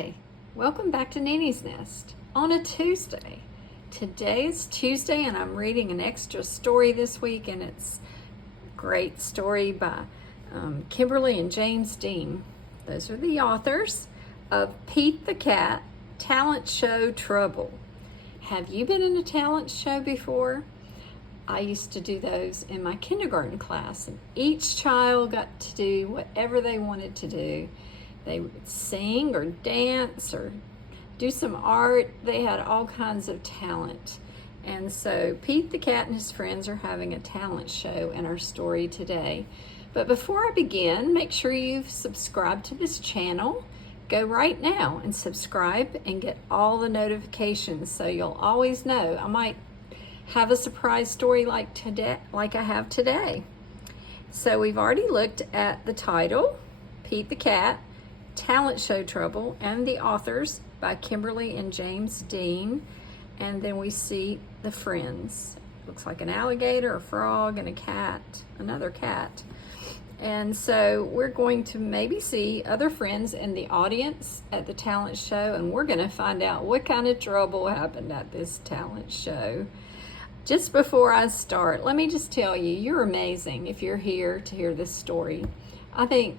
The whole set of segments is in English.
Hi, welcome back to Nini's Nest on a Tuesday. Today is Tuesday and I'm reading an extra story this week, and it's a great story by Kimberly and James Dean. Those are the authors of Pete the Cat, Talent Show Trouble. Have you been in a talent show before? I used to do those in my kindergarten class, and each child got to do whatever they wanted to do. They would sing or dance or do some art. They had all kinds of talent. And so Pete the Cat and his friends are having a talent show in our story today. But before I begin, make sure you've subscribed to this channel. Go right now and subscribe and get all the notifications so you'll always know. I might have a surprise story like today, like I have today. So we've already looked at the title, Pete the Cat, Talent Show Trouble, and the authors by Kimberly and James Dean. And then we see the friends. Looks like an alligator, a frog, and a cat, another cat. And so we're going to maybe see other friends in the audience at the talent show, and we're going to find out what kind of trouble happened at this talent show. Just before I start, let me just tell you, you're amazing if you're here to hear this story. I think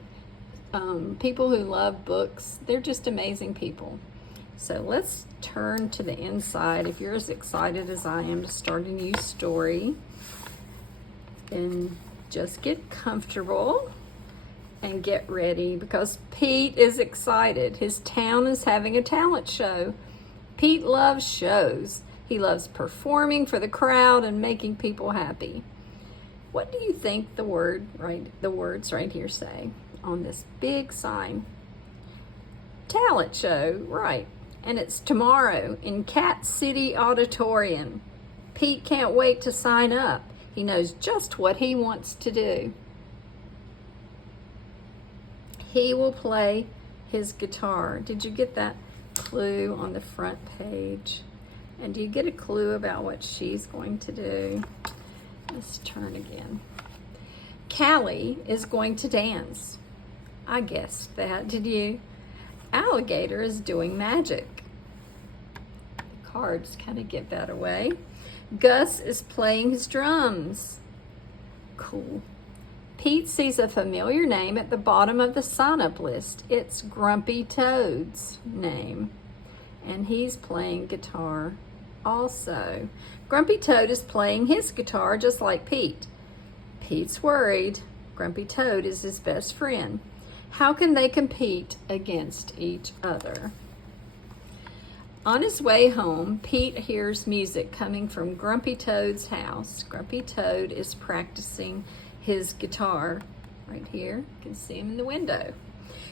people who love books, they're just amazing people. So let's turn to the inside. If you're as excited as I am to start a new story, then just get comfortable and get ready, because Pete is excited. His town is having a talent show. Pete loves shows. He loves performing for the crowd and making people happy. What do you think the words right here say on this big sign? Talent show, right. And it's tomorrow in Cat City Auditorium. Pete can't wait to sign up. He knows just what he wants to do. He will play his guitar. Did you get that clue on the front page? And do you get a clue about what she's going to do? Let's turn again. Callie is going to dance. I guessed that, did you? Alligator is doing magic. The cards kind of give that away. Gus is playing his drums. Cool. Pete sees a familiar name at the bottom of the sign-up list. It's Grumpy Toad's name, and he's playing guitar also. Grumpy Toad is playing his guitar just like Pete. Pete's worried. Grumpy Toad is his best friend. How can they compete against each other? On his way home, Pete hears music coming from Grumpy Toad's house. Grumpy Toad is practicing his guitar right here. You can see him in the window.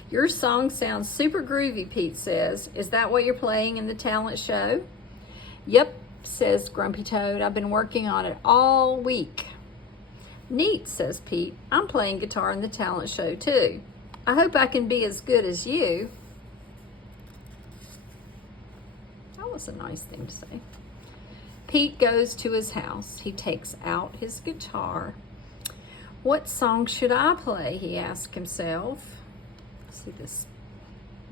Your song sounds super groovy, Pete says. Is that what you're playing in the talent show? Yep, says Grumpy Toad. I've been working on it all week. Neat, says Pete. I'm playing guitar in the talent show too. I hope I can be as good as you. That was a nice thing to say. Pete goes to his house. He takes out his guitar. What song should I play? He asks himself. See this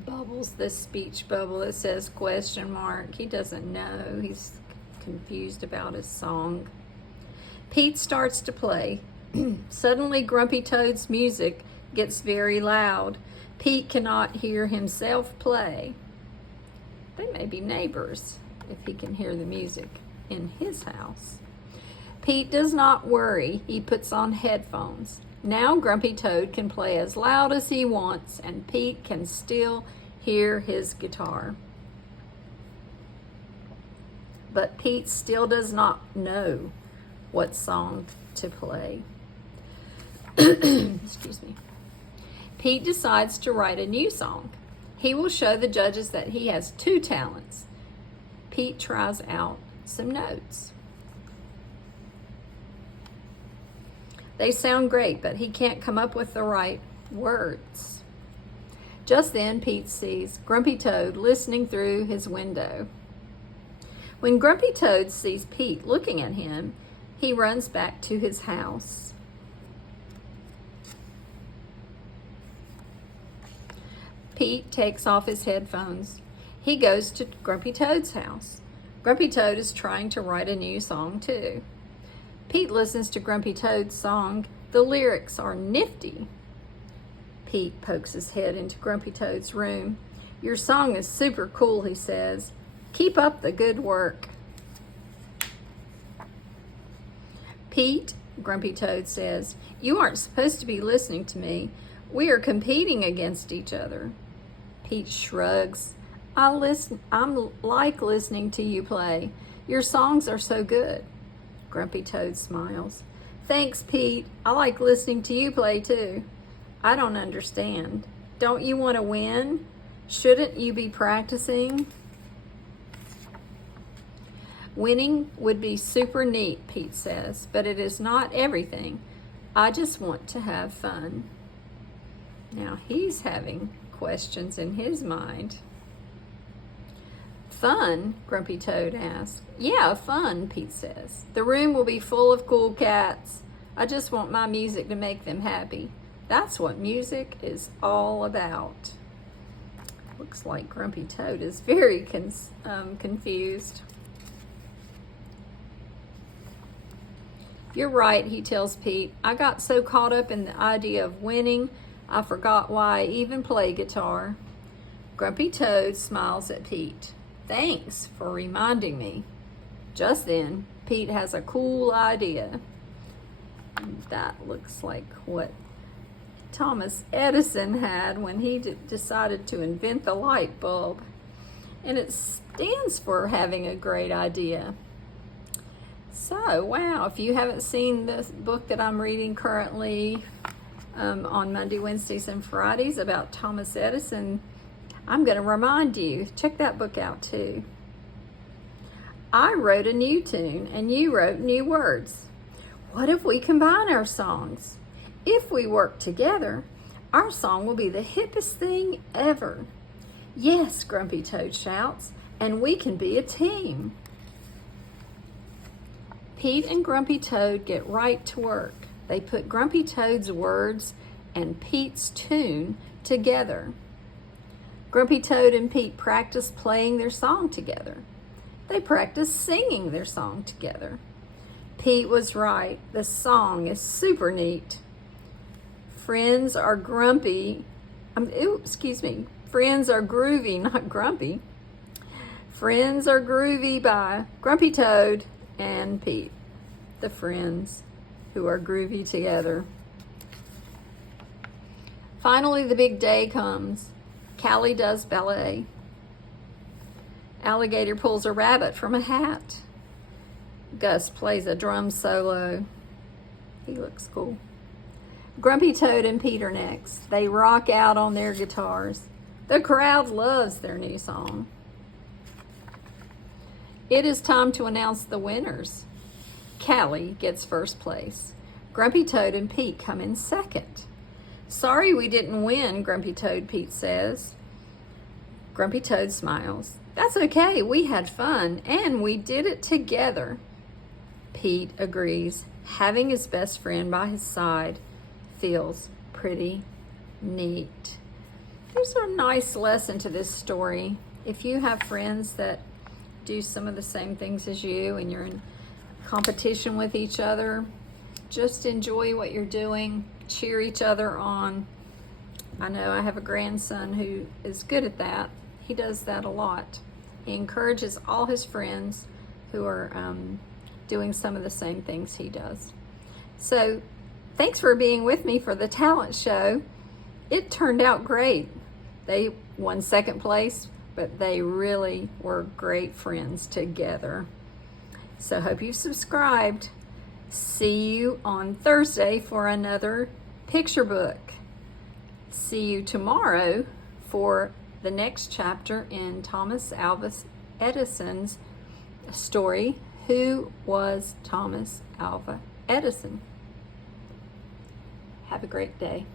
bubbles, this speech bubble that says question mark. He doesn't know. He's confused about his song. Pete starts to play. Suddenly, Grumpy Toad's music gets very loud. Pete cannot hear himself play. They may be neighbors if he can hear the music in his house. Pete does not worry. He puts on headphones. Now Grumpy Toad can play as loud as he wants, and Pete can still hear his guitar. But Pete still does not know what song to play. Excuse me. Pete decides to write a new song. He will show the judges that he has two talents. Pete tries out some notes. They sound great, but he can't come up with the right words. Just then, Pete sees Grumpy Toad listening through his window. When Grumpy Toad sees Pete looking at him, he runs back to his house. Pete takes off his headphones. He goes to Grumpy Toad's house. Grumpy Toad is trying to write a new song too. Pete listens to Grumpy Toad's song. The lyrics are nifty. Pete pokes his head into Grumpy Toad's room. Your song is super cool, he says. Keep up the good work. Pete, Grumpy Toad says, you aren't supposed to be listening to me. We are competing against each other. Pete shrugs. I'm like listening to you play. Your songs are so good. Grumpy Toad smiles. Thanks, Pete. I like listening to you play too. I don't understand. Don't you want to win? Shouldn't you be practicing? Winning would be super neat, Pete says, but it is not everything. I just want to have fun. Now he's having questions in his mind. Fun? Grumpy Toad asks. Yeah, fun, Pete says. The room will be full of cool cats. I just want my music to make them happy. That's what music is all about. Looks like Grumpy Toad is very confused. You're right, he tells Pete. I got so caught up in the idea of winning, I forgot why I even play guitar. Grumpy Toad smiles at Pete. Thanks for reminding me. Just then, Pete has a cool idea. That looks like what Thomas Edison had when he decided to invent the light bulb. And it stands for having a great idea. So, wow, if you haven't seen this book that I'm reading currently on Monday, Wednesdays, and Fridays about Thomas Edison, I'm going to remind you, check that book out too. I wrote a new tune and you wrote new words. What if we combine our songs? If we work together, our song will be the hippest thing ever. Yes, Grumpy Toad shouts, and we can be a team. Pete and Grumpy Toad get right to work. They put Grumpy Toad's words and Pete's tune together. Grumpy Toad and Pete practice playing their song together. They practice singing their song together. Pete was right. The song is super neat. Friends are grumpy. Friends are groovy, not grumpy. Friends are groovy by Grumpy Toad and Pete, the friends who are groovy together. Finally, the big day comes. Callie does ballet. Alligator pulls a rabbit from a hat. Gus plays a drum solo. He looks cool. Grumpy Toad and Pete are next. They rock out on their guitars. The crowd loves their new song. It is time to announce the winners. Callie gets first place. Grumpy Toad and Pete come in second. Sorry we didn't win, Grumpy Toad, Pete says. Grumpy Toad smiles. That's okay, we had fun, and we did it together. Pete agrees. Having his best friend by his side feels pretty neat. There's a nice lesson to this story. If you have friends that do some of the same things as you and you're in competition with each other, just enjoy what you're doing, cheer each other on. I know I have a grandson who is good at that. He does that a lot. He encourages all his friends who are doing some of the same things he does. So thanks for being with me for the talent show. It turned out great. They won second place, but they really were great friends together. So hope you've subscribed. See you on Thursday for another picture book. See you tomorrow for the next chapter in Thomas Alva Edison's story, Who Was Thomas Alva Edison? Have a great day.